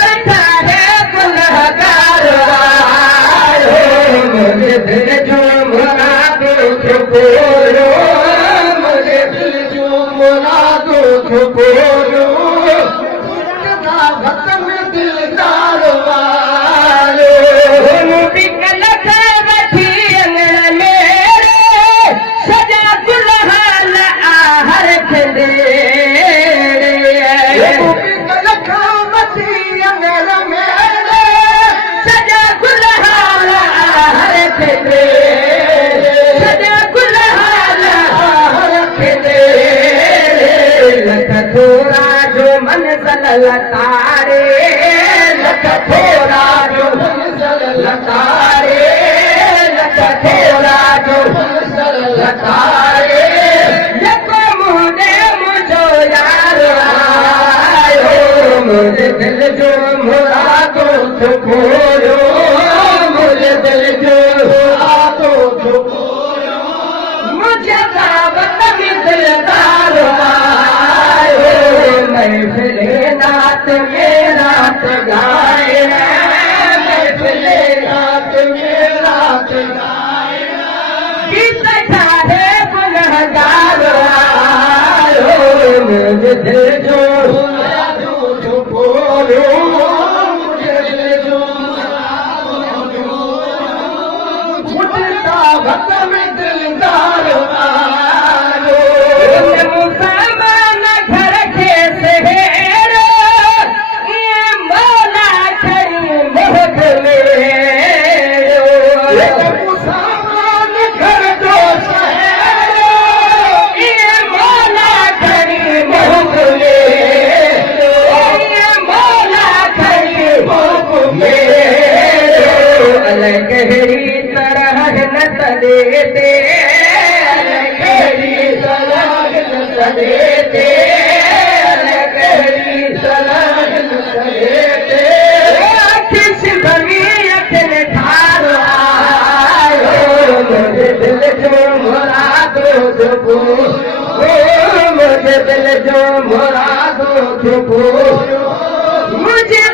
बैठा है गुनहगार वालो मुझे दिल जो मुरादों को बोलो मुझे दिल जो मुरादों को बोलो भक्त में दिलदार वालो नबी के लखे बैठी अंगन मेरे सजा गुलहाल आहर खंडे नबी के लखे बैठी अंगन मेरे सजा गुलहाल आहर खंडे सजा गुलहाल आहर खंडे लख थोड़ा जो मंज़िल लतारे लख थोड़ा जो मंज़िल लतारे लख थोड़ा जो मंज़िल लतारे जेको मुझे मुझो यार आयो मुझे दिल जो मुरादों को बोलो मुझे दिल जो मुरादों को बोलो मुझे दावत में दिलदार आयो महफिले नात में रात गाए महफिले नात में रात गाए बैठा है गुनहगार आयो मुझे दिल जो मुरादों को बोलो मुझे दिल जो मुरादों को बोलो मुझे दावत में दिलदार आयो मुसलमान घर के सहेरे ये मौला खड़ी मोहक मेरो मुसलमान घर जो सहेरे ये मौला खड़ी मोहक मेरो ये मौला खड़ी मोहक मेरो अलगहरी तरह न देते अलगहरी तरह न देते अलगहरी तरह न देते किस बनी अखिल ठार आयो मुझे दिल जो मुरादों को बोलो मुझे दिल जो मुरादों को बोलो मुझे